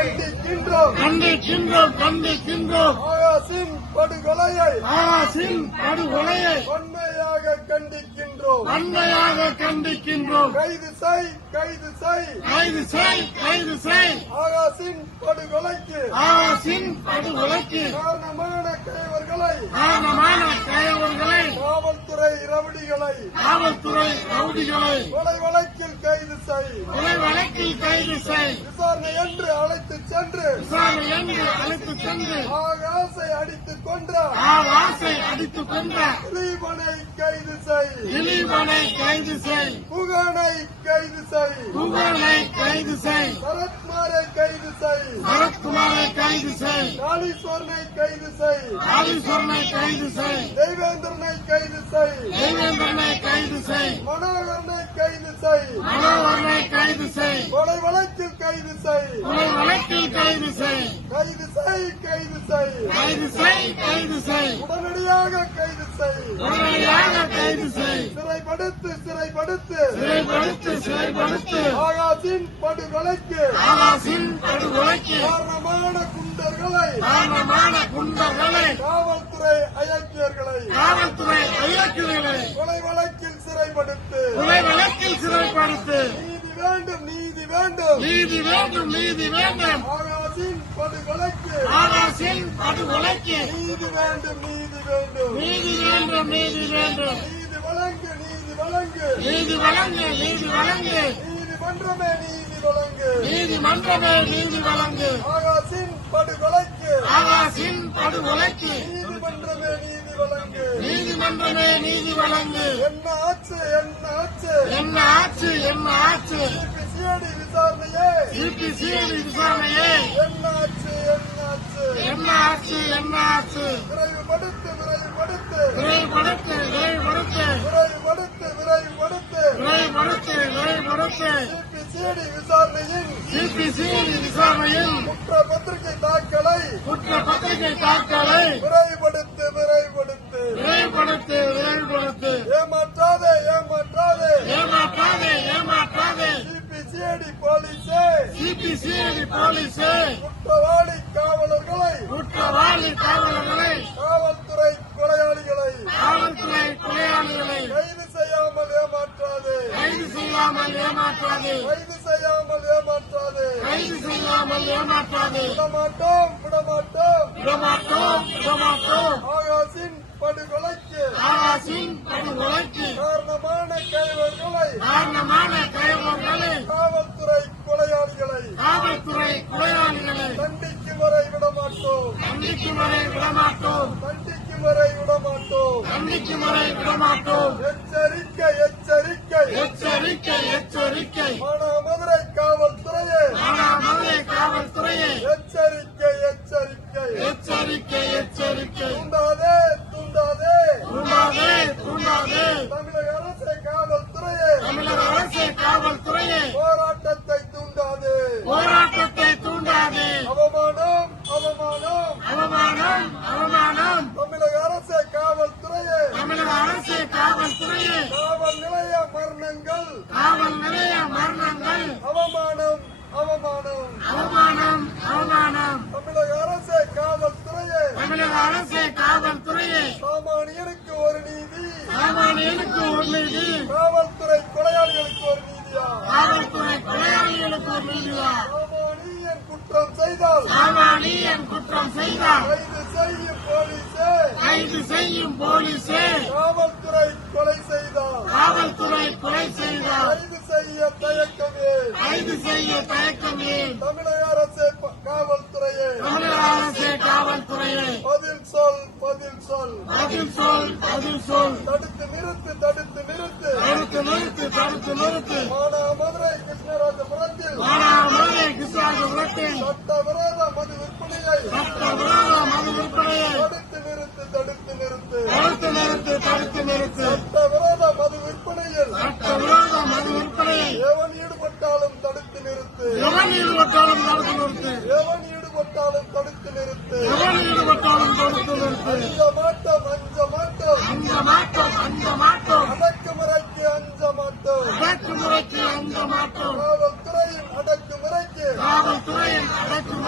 கண்டிக்கின்றோம் கண்டிக்கின்றோம் கண்டிக்கின்றோம். ஆகாஷின் படுகொலையை ஆகாஷின் படுகொலையை வன்மையாக கண்டிக்கின்றோம். வன்மையாக கண்டிக்கின்றோம். கைது செய் கைது செய் கைது செய் கைது செய். ஆகாஷின் படுகொலைக்கு ஆகாஷின் படுகொலைக்கு காரணமான கைவர்களை காரணமான கயவர்களை காவல்துறை ரவுடிகளை காவல்துறை ரவுடிகளை கொலை வழக்கில் கைது செய். கொலை வழக்கில் கைது செய். விசாரணை என்று அழைத்து சென்று விசாரணை என்று அழைத்துச் சென்று ஆகாசை அடித்துக் கொன்ற ஆகாசை அடித்துக் கொன்ற திலீபனை கைது செய். திலீபனை கைது செய். புகனை கைது செய். புகழை கைது செய். சரத்குமாரை கைது செய். சரத்குமாரை கைது செய். காளீஸ்வரனை கைது செய். காளீஸ்வரனை கைது செய். தெய்வேந்திரனை கைது செய். தேவேந்திரனை கைது செய். மனோகரனை கைது செய். மனோகரனை கைது செய். கொலை வழக்கில் கைது செய். கொலை வழக்கில் கைது செய். கைது செய் கைது செய். கைது செய் கைது செய். உடனடியாக கைது செய். உடனடியாக கைது செய். சிறைப்படுத்து சிறைப்படுத்து சிறைப்படுத்து சிறைப்படுத்து. ஆகாஷின் படுகொலைக்கு ஆகாஷின் படுகொலைக்கு காரணமான குண்டர்களை காரணமான குண்டர்களை காவல்துறை அயக்கியர்களை காவல்துறை அயக்குகளை கொலை வழக்கில் சிறைப்படுத்து. கொலை வழக்கில் சிறைப்படுத்து. நீதி வேண்டும் நீதி வேண்டும். நீதி வேண்டும் நீதி வேண்டும். ஆகாஷின் படுகொலைக்கு ஆகாஷின் படுகொலைக்கு நீதி வேண்டும் நீதி வேண்டும். நீதி வேண்டும் நீதி வேண்டும். நீதி வழங்கு நீதி வழங்கு. நீதி வழங்கு நீதி வழங்கு. நீதிமன்றமே நீதி வழங்கு. நீதிமன்றமே நீதி வழங்கு. ஆகாஷின் படுகொலைக்கு ஆகாஷின் படுகொலைக்கு நீதிமன்றமே நீதி வழங்கு. நீதிமன்றமே நீதி வழங்கு. என்ன ஆச்சு என்ன ஆச்சு. என்ன ஆச்சு என்ன ஆச்சு. சிபிசிஐடி விசாரணையே சிபிசிஐடி விசாரணையே என்ன ஆச்சு என்ன ஆச்சு. என்ன ஆச்சு என்ன ஆச்சு. விரைவுபடுத்து விரைவுபடுத்து விரைவுபடுத்து விரைவுபடுத்து விரைவுபடுத்து விரைவுபடுத்து. விரைவுபடுத்து விரைவுபடுத்து. சிபிசிஐடி விசாரணையின் சிபிசிஐடி விசாரணையில் குற்ற பத்திரிகை தாக்கலை குற்ற பத்திரிகை தாக்கலை விரைவுபடுத்து விரைவுபடுத்து. விரைவுபடுத்து விரைவுபடுத்து. ஏமாற்றாதே ஏமாற்றாதே. ஏமாற்றாதே ஏமாற்றாதே. சிபிசிஐடி போலீஸே சிபிசிஐடி போலீஸே குற்றவாளி காவலர்களை குற்றவாளி காவலர்களை காவல்துறை கொலையாளிகளை காவல்துறை கொலையாளிகளை கைது செய்யாமல் ஏமாற்றாதே. கைது செய்யாமல் ஏமாற்றாதே. கைது செய்யாமல் ஏமாற்றாதே. கைது செய்யாமல் ஏமாற்றாதே. விடமாட்டோம் விடமாட்டோம். விடமாட்டோம் விடமாட்டோம். ஆகாஷின் படுகொலைக்கு ஆகாஷின் படுகொலைக்கு காரணமான கைவர்களை காரணமான கயவர்களை காவல்துறை கொலையாளிகளை காவல்துறை கொலையாளிகளை தண்டிக்கும் வரை விடமாட்டோம். கண்டிக்கும் வரை விடமாட்டோம். தண்டிக்கும் வரை விடமாட்டோம். கண்டிக்கும் வரை விடமாட்டோம். எச்சரிக்கை எச்சரிக்கை. எச்சரிக்கை எச்சரிக்கை. மானாமதுரை காவல்துறையே மானாமதுரை காவல்துறையே எச்சரிக்கை எச்சரிக்கை. எச்சரிக்கை எச்சரிக்கை. தூண்டாதே தூண்டாதே. தூண்டாதே தூண்டாதே. தமிழக அரசு காவல்துறையே தமிழக அரசு காவல்துறையே போராட்டத்தை தூண்டாதே. போராட்டத்தை தூண்டாதே. அவமானம் அவமானம். அவமானம் அவமானம். தமிழக அரசு காவல்துறையே தமிழக அரசு காவல்துறையே காவல் நிலைய மரணங்கள் காவல் நிலைய மரணங்கள் அவமானம் அவமானம். அவமானம் அவமானம். தமிழக அரசு காவல்துறையே தமிழக அரசு காவல்துறையே சாமானியனுக்கு ஒரு நீதி. சாமானியனுக்கு ஒரு நீதி. காவல்துறை கொலையாளிகளுக்கு ஒரு நீதியா. காவல்துறை கொலையாளிகளுக்கு ஒரு நீதியா. சாமானியன் குற்றம் செய்தால் சாமானியன் குற்றம் செய்தால் கைது செய்யும் போலீஸே. கைது செய்யும் போலீஸே. காவல்துறை கொலை செய்தால் காவல்துறை கொலை செய்தால் கைது செய்ய தயக்கமே. கைது செய்ய தயக்கமே. தமிழக அரசு காவல்துறையே தமிழக அரசு காவல்துறையே பதில் சொல் பதில் சொல். பதில் சொல் பதில் சொல். தடுத்து நிறுத்து தடுத்து நிறுத்து. தடுத்து நிறுத்து தடுத்து நிறுத்து. மானாமதுரை கிருஷ்ணராஜபுரத்தில் மானாமதுரை கிருஷ்ணராஜபுரத்தில் சட்டவிரோத மது விற்பனையை சட்டவிரோத மது விற்பனையை தடுத்து நிறுத்து தடுத்து நிறுத்து. தடுத்து நிறுத்து தடுத்து நிறுத்து. சட்டவிரோத மது விற்பனையில் சட்டவிரோத மது விற்பனையை எவன் ஈடுபட்டாலும் தடுத்து நிறுத்து. எவன் ஈடுபட்டாலும் தடுத்து நிறுத்து. எவன் ஈடுபட்டாலும் தடுத்து நிறுத்து. எவன் ஈடுபட்டாலும் தடுத்து நிறுத்து. அஞ்ச மாட்டோம் அஞ்ச மாட்டோம். அஞ்ச மாட்டோம் அஞ்ச மாட்டோம். அடக்குமுறைக்கு அஞ்ச மாட்டோம். அடக்குமுறைக்கு அஞ்ச மாட்டோம். காவல்துறையின் அடக்குமுறைக்கு காவல்துறையின் அடக்குமுறை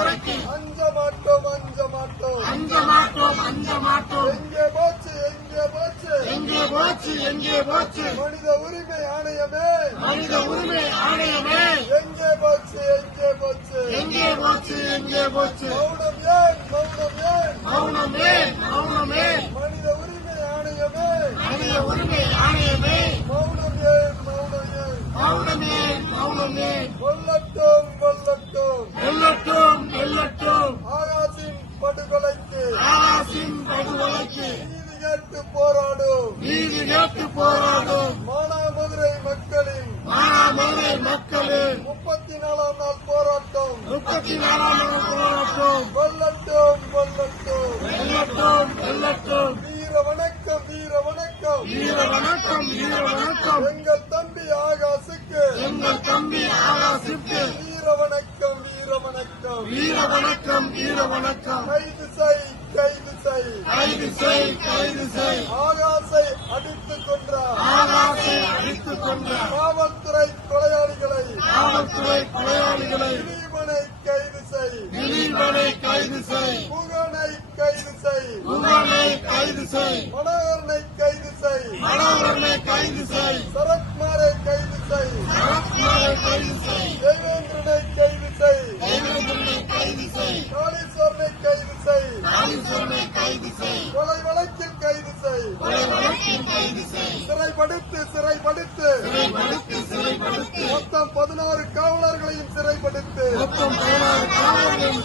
அஞ்ச மாட்டோம் அஞ்ச மாட்டோம். எங்கே போச்சு எங்கே போச்சு எங்கே போச்சு எங்கே போச்சு மனித உரிமை ஆணையமே மனித உரிமை ஆணையமே எங்கே போச்சு எங்கே போச்சு எங்கே போச்சு எங்கே போச்சு மௌனம் ஏன் மௌனம் ஏன் மௌனம் ஏன் மௌனம் ஏன் மனித உரிமை ஆணையமே மனித உரிமை ஆணையமே மௌனம் ஏன் மௌனம் ஏன் மௌனம் ஏன் மௌனம் ஏன் கொல்லட்டும் கொல்லட்டும் வெல்லட்டும் வெல்லட்டும் ஆகாசின் படுகொலைக்கு ஆசின் படுகொலைக்கு நீதி கேட்டு போராடும் நீதி கேட்டு போராடும் மானாமதுரை மக்களின் மானாமதுரை மக்களின் 34ஆம் நாள் போராட்டம் 34ஆம் போராட்டம் கொல்லட்டும் கொல்லட்டும் வெல்லட்டும் வெல்லட்டும். வீர வணக்கம் வீர வணக்கம் வீர வணக்கம் வீர வணக்கம். எங்கள் தம்பி ஆகாசுக்கு எங்கள் தம்பி ஆகாசுக்கு வீர வணக்கம் வீர வணக்கம் வீர வணக்கம் வீர வணக்கம். கைது செய் கைது செய் கைது செய் கைது செய். ஆகாசை அடித்துக் கொன்றார் ஆகாசை அடித்துக் கொண்ட காவல்துறை கொலையாளிகளை காவல்துறை கொலையாளிகளை திலீபனை கைது செய் திலீபனை கைது செய். புகனை கைது செய் உமனை கைது செய். மனோகரனை கைது செய் மனோகரனை கைது செய். சரத்குமாரை கைது செய் சரத்குமாரை கைது செய். தேவேந்திரனை கைது செய் தேவேந்திரனை கைது செய். காளீஸ்வரனை கைது செய் காளீஸ்வரனை கைது செய். கொலை வழக்கில் கைது செய் கொலை வழக்கில் கைது செய். சிறைப்படுத்து சிறைப்படுத்து சிறைப்படுத்து சிறைப்படுத்து. மொத்தம் 16 காவலர்களையும் சிறைப்படுத்து மொத்தம் 16 காவலர்கள்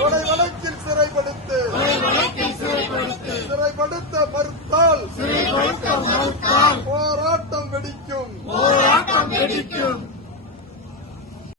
கொலை வழக்கு